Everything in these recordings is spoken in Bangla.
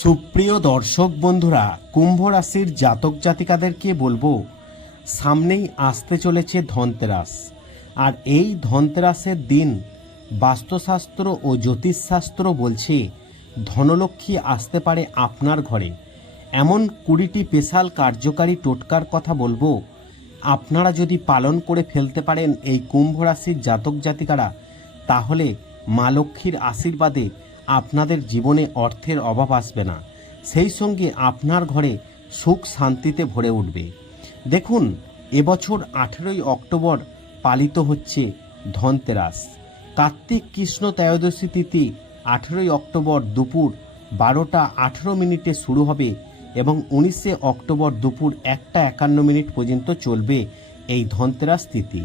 সুপ্রিয় দর্শক বন্ধুরা কুম্ভ রাশির জাতক জাতিকাদেরকে বলবো সামনেই আসতে চলেছে ধনতেরাস আর এই ধনতেরাসের দিন বাস্তুশাস্ত্র ও জ্যোতিষশাস্ত্র বলছে ধনলক্ষ্মী আসতে পারে আপনার ঘরে এমন কুড়িটি পেশাল কার্যকারী টোটকার কথা বলবো আপনারা যদি পালন করে ফেলতে পারেন এই কুম্ভ রাশির জাতক জাতিকারা তাহলে মা লক্ষ্মীর আশীর্বাদে আপনাদের জীবনে অর্থের অভাব আসবে না সেই সঙ্গে আপনার ঘরে সুখ শান্তিতে ভরে উঠবে দেখুন এবছর আঠেরোই অক্টোবর পালিত হচ্ছে ধনতেরাস কার্তিক কৃষ্ণ ত্রয়োদশী তিথি আঠেরোই অক্টোবর দুপুর বারোটা আঠেরো মিনিটে শুরু হবে এবং উনিশে অক্টোবর দুপুর একটা একান্ন মিনিট পর্যন্ত চলবে এই ধনতেরাস তিথি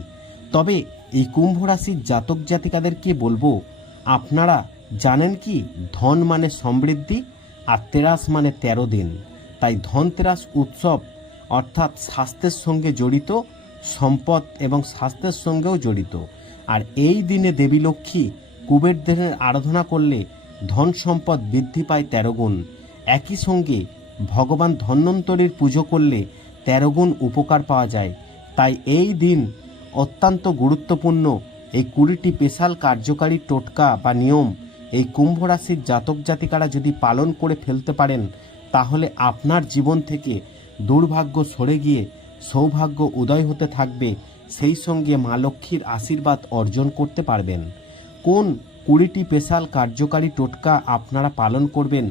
তবে এই কুম্ভ রাশির জাতক জাতিকাদেরকে বলবো আপনারা জানেন কি ধন মানে সমৃদ্ধি আর তেরাস মানে তেরো দিন তাই ধনতেরাস উৎসব অর্থাৎ স্বাস্থ্যের সঙ্গে জড়িত সম্পদ এবং স্বাস্থ্যের সঙ্গেও জড়িত আর এই দিনে দেবী লক্ষ্মী কুবের দেহের আরাধনা করলে ধন সম্পদ বৃদ্ধি পায় তেরো গুণ একই সঙ্গে ভগবান ধন্বন্তরীর পুজো করলে তেরো গুণ উপকার পাওয়া যায় তাই এই দিন অত্যন্ত গুরুত্বপূর্ণ এই কুড়িটি স্পেশাল কার্যকারী টোটকা বা নিয়ম এই কুম্ভ রাশির জাতক জাতিকারা যদি পালন করে ফেলতে পারেন তাহলে আপনার জীবন থেকে দুর্ভাগ্য সরে গিয়ে সৌভাগ্য উদয় হতে থাকবে সেই সঙ্গে মা লক্ষ্মীর আশীর্বাদ অর্জন করতে পারবেন কোন কুড়িটি স্পেশাল কার্যকারী টোটকা আপনারা পালন করবেন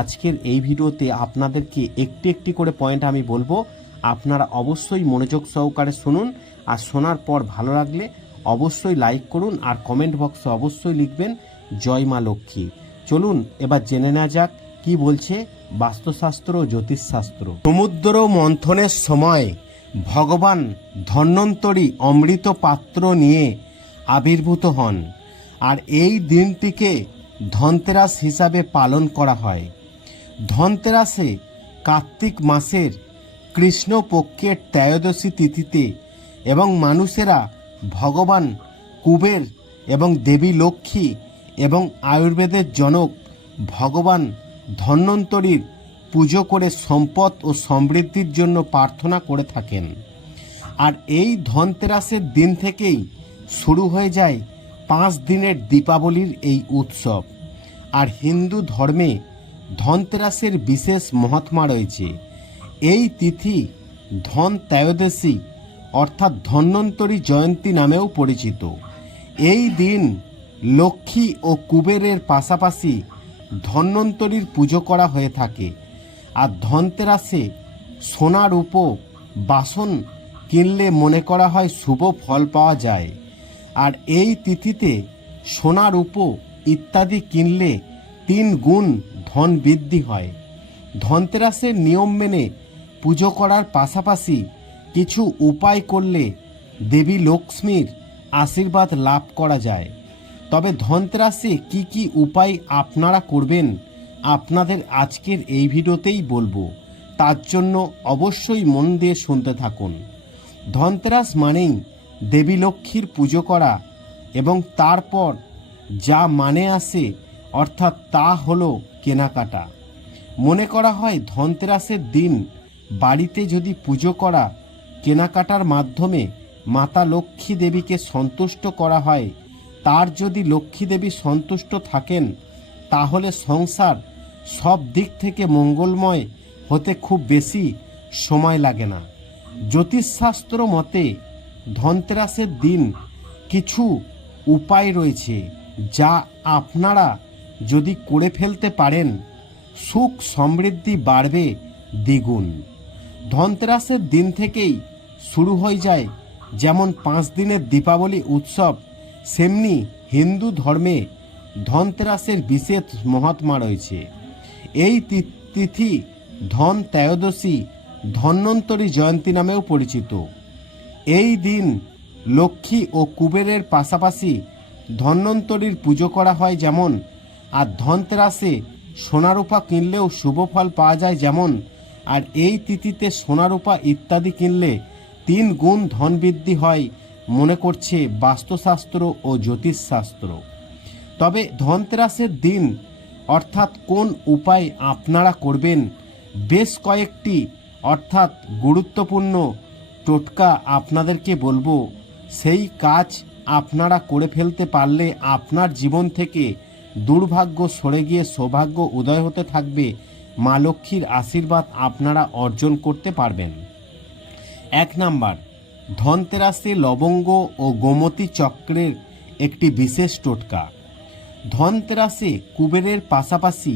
আজকের এই ভিডিওতে আপনাদেরকে একটি একটি করে পয়েন্ট আমি বলবো আপনারা অবশ্যই মনোযোগ সহকারে শুনুন আর শোনার পর ভালো লাগলে অবশ্যই লাইক করুন আর কমেন্ট বক্সে অবশ্যই লিখবেন জয় মা লক্ষ্মী চলুন এবার জেনে না যাক কি বলছে বাস্তুশাস্ত্র ও জ্যোতিষশাস্ত্র সমুদ্র মন্থনের সময় ভগবান ধন্যন্তরী অমৃত পাত্র নিয়ে আবির্ভূত হন আর এই দিনটিকে ধনতেরাস হিসাবে পালন করা হয় ধনতেরাসে কার্তিক মাসের কৃষ্ণপক্ষের ত্রয়োদশী তিথিতে এবং মানুষেরা ভগবান কুবের এবং দেবী লক্ষ্মী এবং আয়ুর্বেদের জনক ভগবান ধন্বন্তরীর পুজো করে সম্পদ ও সমৃদ্ধির জন্য প্রার্থনা করে থাকেন আর এই ধনতেরাসের দিন থেকেই শুরু হয়ে যায় পাঁচ দিনের দীপাবলির এই উৎসব আর হিন্দু ধর্মে ধনতেরাসের বিশেষ মহাত্মা রয়েছে এই তিথি ধন ত্রয়োদশী অর্থাৎ ধন্বন্তরী জয়ন্তী নামেও পরিচিত এই দিন লক্ষ্মী ও কুবেরের পাশাপাশি ধন্বন্তরীর পুজো করা হয়ে থাকে আর ধনতেরাসে সোনার রূপো বাসন কিনলে মনে করা হয় শুভ ফল পাওয়া যায় আর এই তিথিতে সোনার রূপো ইত্যাদি কিনলে তিন গুণ ধন বৃদ্ধি হয় ধনতেরাসের নিয়ম মেনে পুজো করার পাশাপাশি কিছু উপায় করলে দেবী লক্ষ্মীর আশীর্বাদ লাভ করা যায় তবে ধনতেরাসে কি কি উপায় আপনারা করবেন আপনাদের আজকের এই ভিডিওতেই বলবো তার জন্য অবশ্যই মন দিয়ে শুনতে থাকুন ধনতেরাস মানেই দেবী লক্ষ্মীর পুজো করা এবং তারপর যা মানে আসে অর্থাৎ তা হলো কেনাকাটা মনে করা হয় ধনতেরাসের দিন বাড়িতে যদি পুজো করা কেনাকাটার মাধ্যমে মাতা লক্ষ্মী দেবীকে সন্তুষ্ট করা হয় তার যদি লক্ষ্মী দেবী সন্তুষ্ট থাকেন তাহলে সংসার সব দিক থেকে মঙ্গলময় হতে খুব বেশি সময় লাগে না জ্যোতিষশাস্ত্র মতে ধনতেরাসের দিন কিছু উপায় রয়েছে যা আপনারা যদি করে ফেলতে পারেন সুখ সমৃদ্ধি বাড়বে দ্বিগুণ ধনতেরাসের দিন থেকেই শুরু হয়ে যায় যেমন পাঁচ দিনের দীপাবলি উৎসব সেমনি হিন্দু ধর্মে ধনতেরাসের বিশেষ মহাত্মা রয়েছে এই তিথি ধন ত্রয়োদশী ধন্বন্তরী জয়ন্তী নামেও পরিচিত এই দিন লক্ষ্মী ও কুবেরের পাশাপাশি ধন্বন্তরীর পুজো করা হয় যেমন আর ধনতেরাসে সোনারূপা কিনলেও শুভ ফল পাওয়া যায় যেমন আর এই তিথিতে সোনারূপা ইত্যাদি কিনলে তিন গুণ ধন বৃদ্ধি হয় মনে করছে বাস্তুশাস্ত্র ও জ্যোতিষশাস্ত্র তবে ধনতেরাসের দিন অর্থাৎ কোন উপায় আপনারা করবেন বেশ কয়েকটি অর্থাৎ গুরুত্বপূর্ণ টোটকা আপনাদেরকে বলবো সেই কাজ আপনারা করে ফেলতে পারলে আপনার জীবন থেকে দুর্ভাগ্য সরে গিয়ে সৌভাগ্য উদয় হতে থাকবে মা লক্ষ্মীর আশীর্বাদ আপনারা অর্জন করতে পারবেন এক নাম্বার ধনতেরাসে লবঙ্গ ও গোমতী চক্রের একটি বিশেষ টোটকা ধনতেরাসে কুবেরের পাশাপাশি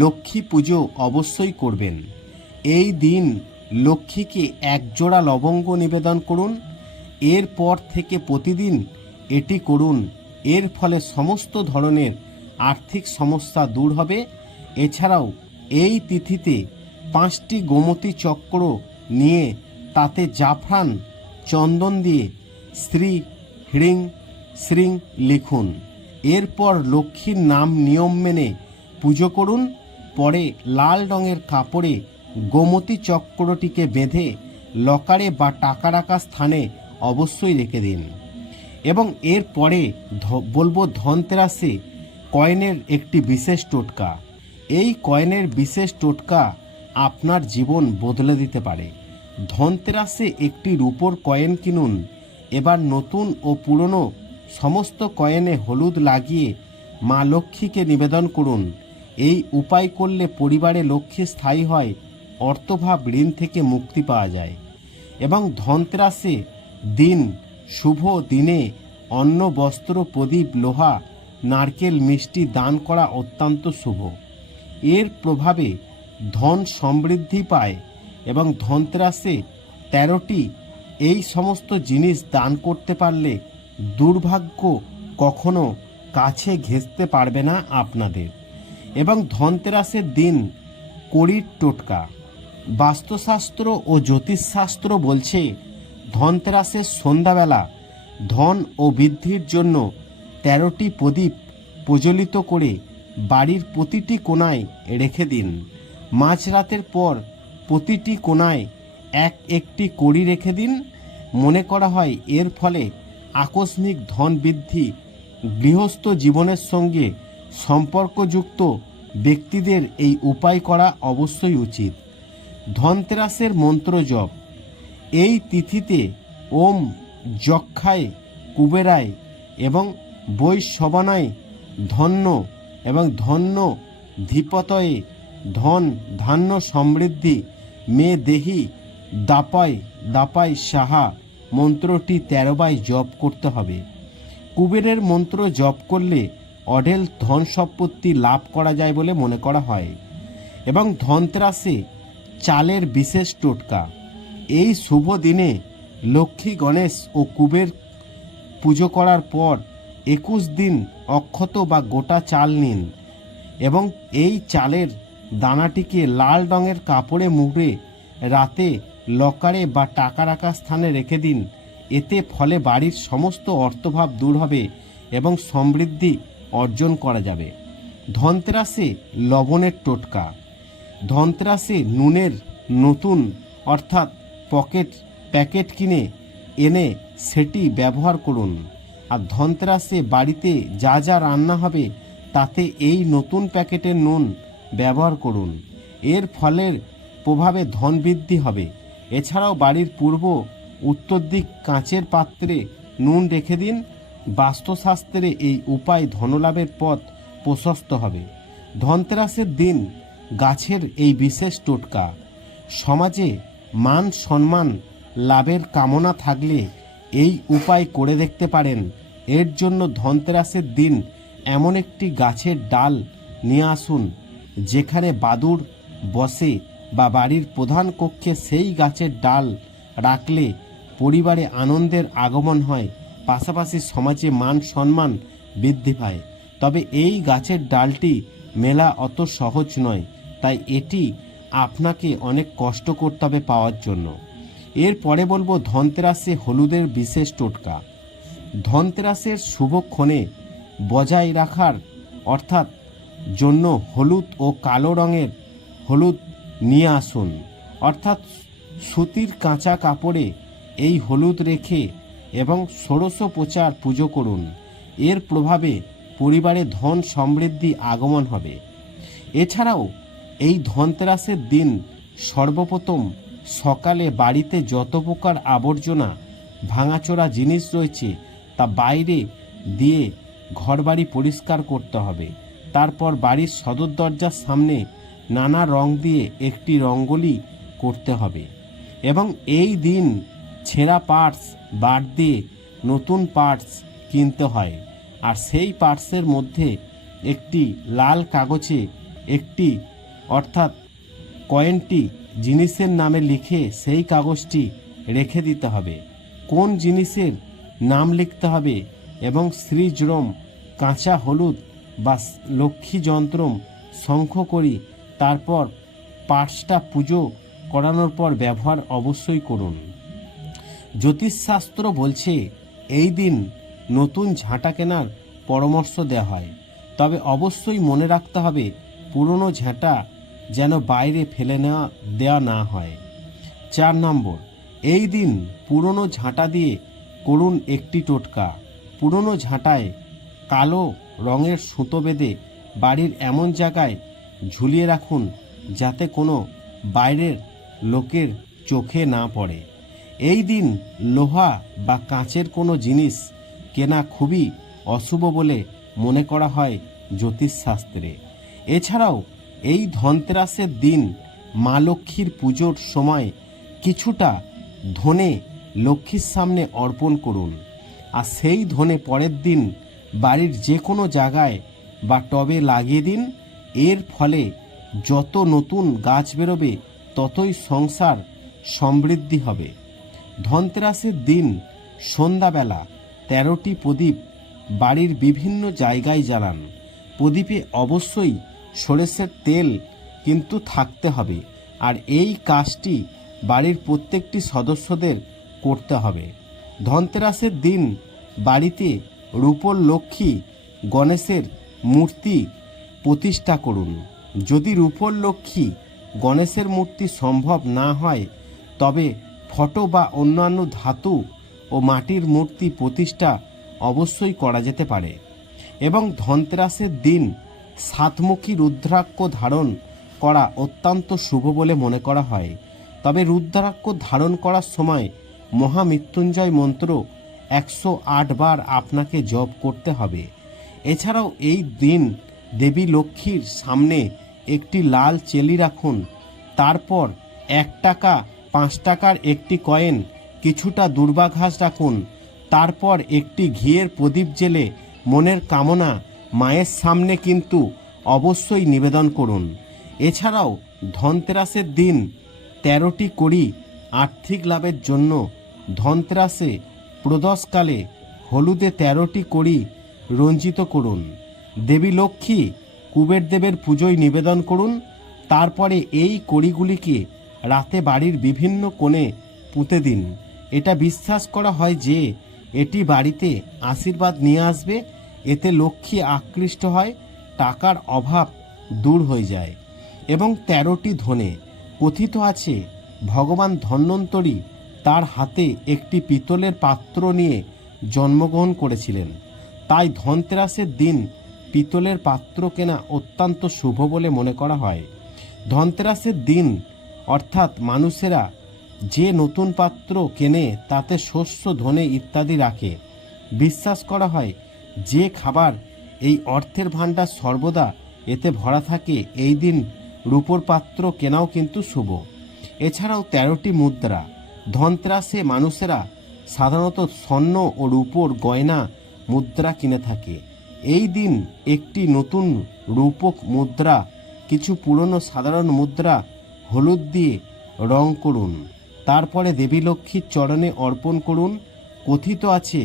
লক্ষ্মী পুজো অবশ্যই করবেন এই দিন লক্ষ্মীকে একজোড়া লবঙ্গ নিবেদন করুন এরপর থেকে প্রতিদিন এটি করুন এর ফলে সমস্ত ধরনের আর্থিক সমস্যা দূর হবে এছাড়াও এই তিথিতে পাঁচটি গোমতী চক্র নিয়ে তাতে জাফরান চন্দন দিয়ে শ্রী হ্রিং শ্রীং লিখুন এরপর লক্ষ্মীর নাম নিয়ম মেনে পুজো করুন পরে লাল রঙের কাপড়ে গোমতী চক্রটিকে বেঁধে লকারে বা টাকা রাখা স্থানে অবশ্যই রেখে দিন এবং এর পরে বলবো ধনতেরাসে কয়েনের একটি বিশেষ টোটকা এই কয়েনের বিশেষ টোটকা আপনার জীবন বদলে দিতে পারে ধনতেরাসে একটি রূপোর কয়েন কিনুন এবার নতুন ও পুরনো সমস্ত কয়েনে হলুদ লাগিয়ে মা লক্ষ্মীকে নিবেদন করুন এই উপায় করলে পরিবারে লক্ষ্মী স্থায়ী হয় অর্থভাব ঋণ থেকে মুক্তি পাওয়া যায় এবং ধনতেরাসে দিন শুভ দিনে অন্ন বস্ত্র প্রদীপ লোহা নারকেল মিষ্টি দান করা অত্যন্ত শুভ এর প্রভাবে ধন সমৃদ্ধি পায় এবং ধনতেরাসে তেরোটি এই সমস্ত জিনিস দান করতে পারলে দুর্ভাগ্য কখনো কাছে ঘেঁচতে পারবে না আপনাদের এবং ধনতেরাসের দিন কড়ির টোটকা বাস্তুশাস্ত্র ও জ্যোতিষশাস্ত্র বলছে ধনতেরাসের সন্ধ্যাবেলা ধন ও বৃদ্ধির জন্য তেরোটি প্রদীপ প্রজ্বলিত করে বাড়ির প্রতিটি কোনায় রেখে দিন মাঝরাতের পর প্রতিটি কোনায় এক একটি কড়ি রেখে দিন মনে করা হয় এর ফলে আকস্মিক ধন বৃদ্ধি গৃহস্থ জীবনের সঙ্গে সম্পর্কযুক্ত ব্যক্তিদের এই উপায় করা অবশ্যই উচিত ধনতেরাসের মন্ত্র জপ এই তিথিতে ওম যক্ষায় কুবেরায় এবং বৈশবানায় ধন্য এবং ধন্য ধিপতয়ে ধন ধান্য সমৃদ্ধি মে দেহি দাপাই দাপাই সাহা মন্ত্রটি তেরোবাই জপ করতে হবে কুবেরের মন্ত্র জপ করলে অঢেল ধন সম্পত্তি লাভ করা যায় বলে মনে করা হয় এবং ধনত্রাসে চালের বিশেষ টোটকা এই শুভ দিনে লক্ষ্মী গণেশ ও কুবের পুজো করার পর একুশ দিন অক্ষত বা গোটা চাল নিন এবং এই চালের দানাটিকে লাল রঙের কাপড়ে মুড়ে রাতে লকারে বা টাকা রাখার স্থানে রেখে দিন এতে ফলে বাড়ির সমস্ত অর্থভাব দূর হবে এবং সমৃদ্ধি অর্জন করা যাবে ধনতেরাসে লবণের টোটকা ধনতেরাসে নুনের নতুন অর্থাৎ পকেট প্যাকেট কিনে এনে সেটি ব্যবহার করুন আর ধনতেরাসে বাড়িতে যা যা রান্না হবে তাতে এই নতুন প্যাকেটের নুন ব্যবহার করুন এর ফলের প্রভাবে ধন বৃদ্ধি হবে এছাড়াও বাড়ির পূর্ব উত্তর দিক কাঁচের পাত্রে নুন রেখে দিন বাস্তুশাস্ত্রে এই উপায় ধনলাভের পথ প্রশস্ত হবে ধনতেরাসের দিন গাছের এই বিশেষ টোটকা সমাজে মান সম্মান লাভের কামনা থাকলে এই উপায় করে দেখতে পারেন এর জন্য ধনতেরাসের দিন এমন একটি গাছের ডাল নিয়ে আসুন যেখানে বাদুর বসে বা বাড়ির প্রধান কক্ষে সেই গাছের ডাল রাখলে পরিবারে আনন্দের আগমন হয় পাশাপাশি সমাজে মান সম্মান বৃদ্ধি পায় তবে এই গাছের ডালটি মেলা অত সহজ নয় তাই এটি আপনাকে অনেক কষ্ট করতে হবে পাওয়ার জন্য এরপরে বলবো ধনতেরাসে হলুদের বিশেষ টোটকা ধনতেরাসের শুভক্ষণে বজায় রাখার অর্থাৎ জন্য হলুদ ও কালো রঙের হলুদ নিয়ে আসুন অর্থাৎ সুতির কাঁচা কাপড়ে এই হলুদ রেখে এবং ষোড়শ প্রচার পুজো করুন এর প্রভাবে পরিবারে ধন সমৃদ্ধি আগমন হবে এছাড়াও এই ধনতেরাসের দিন সর্বপ্রথম সকালে বাড়িতে যত প্রকার আবর্জনা ভাঙাচোরা জিনিস রয়েছে তা বাইরে দিয়ে ঘরবাড়ি পরিষ্কার করতে হবে তারপর বাড়ির সদর দরজার সামনে নানা রং দিয়ে একটি রঙ্গলি করতে হবে এবং এই দিন ছেঁড়া পার্টস বাদ দিয়ে নতুন পার্টস কিনতে হয় আর সেই পার্টসের মধ্যে একটি লাল কাগজে একটি অর্থাৎ কয়েনটি জিনিসের নামে লিখে সেই কাগজটি রেখে দিতে হবে কোন জিনিসের নাম লিখতে হবে এবং শ্রীজরম কাঁচা হলুদ বা লক্ষ্মী যন্ত্রম শঙ্খ করি তারপর পাঁচটা পুজো করানোর পর ব্যবহার অবশ্যই করুন জ্যোতিষশাস্ত্র বলছে এই দিন নতুন ঝাঁটা কেনার পরামর্শ দেওয়া হয় তবে অবশ্যই মনে রাখতে হবে পুরনো ঝাঁটা যেন বাইরে ফেলে নেওয়া দেওয়া না হয় চার নম্বর এই দিন পুরনো ঝাঁটা দিয়ে করুন একটি টোটকা পুরনো ঝাঁটায় কালো রঙের সুতো বেঁধে বাড়ির এমন জায়গায় ঝুলিয়ে রাখুন যাতে কোনো বাইরের লোকের চোখে না পড়ে এই দিন লোহা বা কাঁচের কোনো জিনিস কেনা খুবই অশুভ বলে মনে করা হয় জ্যোতিষশাস্ত্রে এছাড়াও এই ধনতেরাসের দিন মা লক্ষ্মীর পুজোর সময় কিছুটা ধনে লক্ষ্মীর সামনে অর্পণ করুন আর সেই ধনে পরের দিন বাড়ির যে কোনো জায়গায় বা টবে লাগিয়ে দিন এর ফলে যত নতুন গাছ বেরোবে ততই সংসার সমৃদ্ধি হবে ধনতেরাসের দিন সন্ধ্যাবেলা তেরোটি প্রদীপ বাড়ির বিভিন্ন জায়গায় জ্বালান প্রদীপে অবশ্যই সরেষের তেল কিন্তু থাকতে হবে আর এই কাজটি বাড়ির প্রত্যেকটি সদস্যদের করতে হবে ধনতেরাসের দিন বাড়িতে রূপোর লক্ষ্মী গণেশের মূর্তি প্রতিষ্ঠা করুন যদি রূপোর লক্ষ্মী গণেশের মূর্তি সম্ভব না হয় তবে ফটো বা অন্যান্য ধাতু ও মাটির মূর্তি প্রতিষ্ঠা অবশ্যই করা যেতে পারে এবং ধনতেরাসের দিন সাতমুখী রুদ্রাক্ষ ধারণ করা অত্যন্ত শুভ বলে মনে করা হয় তবে রুদ্রাক্ষ ধারণ করার সময় মহামৃত্যুঞ্জয় মন্ত্র একশো বার আপনাকে জপ করতে হবে এছাড়াও এই দিন দেবী লক্ষ্মীর সামনে একটি লাল চেলি রাখুন তারপর এক টাকা পাঁচ টাকার একটি কয়েন কিছুটা দুর্বাঘাস রাখুন তারপর একটি ঘিয়ের প্রদীপ জেলে মনের কামনা মায়ের সামনে কিন্তু অবশ্যই নিবেদন করুন এছাড়াও ধনতেরাসের দিন তেরোটি করি আর্থিক লাভের জন্য ধনতেরাসে প্রদশকালে হলুদে তেরোটি কড়ি রঞ্জিত করুন দেবী লক্ষ্মী কুবের দেবের পুজোয় নিবেদন করুন তারপরে এই কড়িগুলিকে রাতে বাড়ির বিভিন্ন কোণে পুঁতে দিন এটা বিশ্বাস করা হয় যে এটি বাড়িতে আশীর্বাদ নিয়ে আসবে এতে লক্ষ্মী আকৃষ্ট হয় টাকার অভাব দূর হয়ে যায় এবং তেরোটি ধনে কথিত আছে ভগবান ধন্বন্তরী তার হাতে একটি পিতলের পাত্র নিয়ে জন্মগ্রহণ করেছিলেন তাই ধনতেরাসের দিন পিতলের পাত্র কেনা অত্যন্ত শুভ বলে মনে করা হয় ধনতেরাসের দিন অর্থাৎ মানুষেরা যে নতুন পাত্র কেনে তাতে শস্য ধনে ইত্যাদি রাখে বিশ্বাস করা হয় যে খাবার এই অর্থের ভাণ্ডার সর্বদা এতে ভরা থাকে এই দিন রূপর পাত্র কেনাও কিন্তু শুভ এছাড়াও তেরোটি মুদ্রা ধনতেরাসে মানুষেরা সাধারণত স্বর্ণ ও রূপোর গয়না মুদ্রা কিনে থাকে এই দিন একটি নতুন রূপক মুদ্রা কিছু পুরনো সাধারণ মুদ্রা হলুদ দিয়ে রং করুন তারপরে দেবী লক্ষ্মীর চরণে অর্পণ করুন কথিত আছে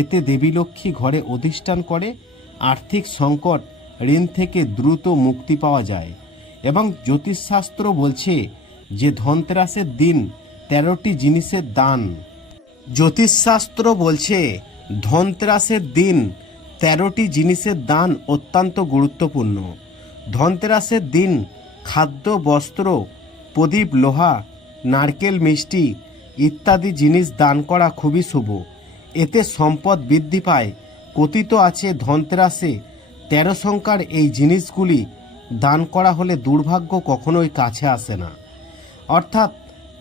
এতে দেবী লক্ষ্মী ঘরে অধিষ্ঠান করে আর্থিক সংকট ঋণ থেকে দ্রুত মুক্তি পাওয়া যায় এবং জ্যোতিষশাস্ত্র বলছে যে ধনতেরাসের দিন তেরোটি জিনিসের দান জ্যোতিষশাস্ত্র বলছে ধনতেরাসের দিন তেরোটি জিনিসের দান অত্যন্ত গুরুত্বপূর্ণ ধনতেরাসের দিন খাদ্য বস্ত্র প্রদীপ লোহা নারকেল মিষ্টি ইত্যাদি জিনিস দান করা খুবই শুভ এতে সম্পদ বৃদ্ধি পায় কথিত আছে ধনতেরাসে তেরো সংখ্যার এই জিনিসগুলি দান করা হলে দুর্ভাগ্য কখনোই কাছে আসে না অর্থাৎ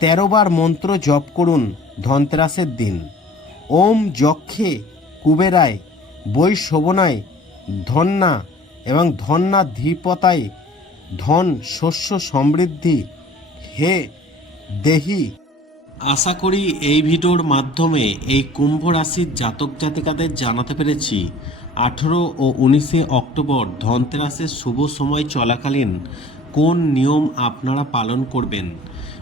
তেরো বার মন্ত্র জপ করুন ধনতেরাসের দিন ওম যক্ষে কুবেরায় বৈ শোভনায় ধন্যা এবং ধন্যা ধিপতায় ধন শস্য সমৃদ্ধি হে দেহি আশা করি এই ভিডিওর মাধ্যমে এই কুম্ভ রাশির জাতক জাতিকাদের জানাতে পেরেছি আঠেরো ও উনিশে অক্টোবর ধনতেরাসের শুভ সময় চলাকালীন কোন নিয়ম আপনারা পালন করবেন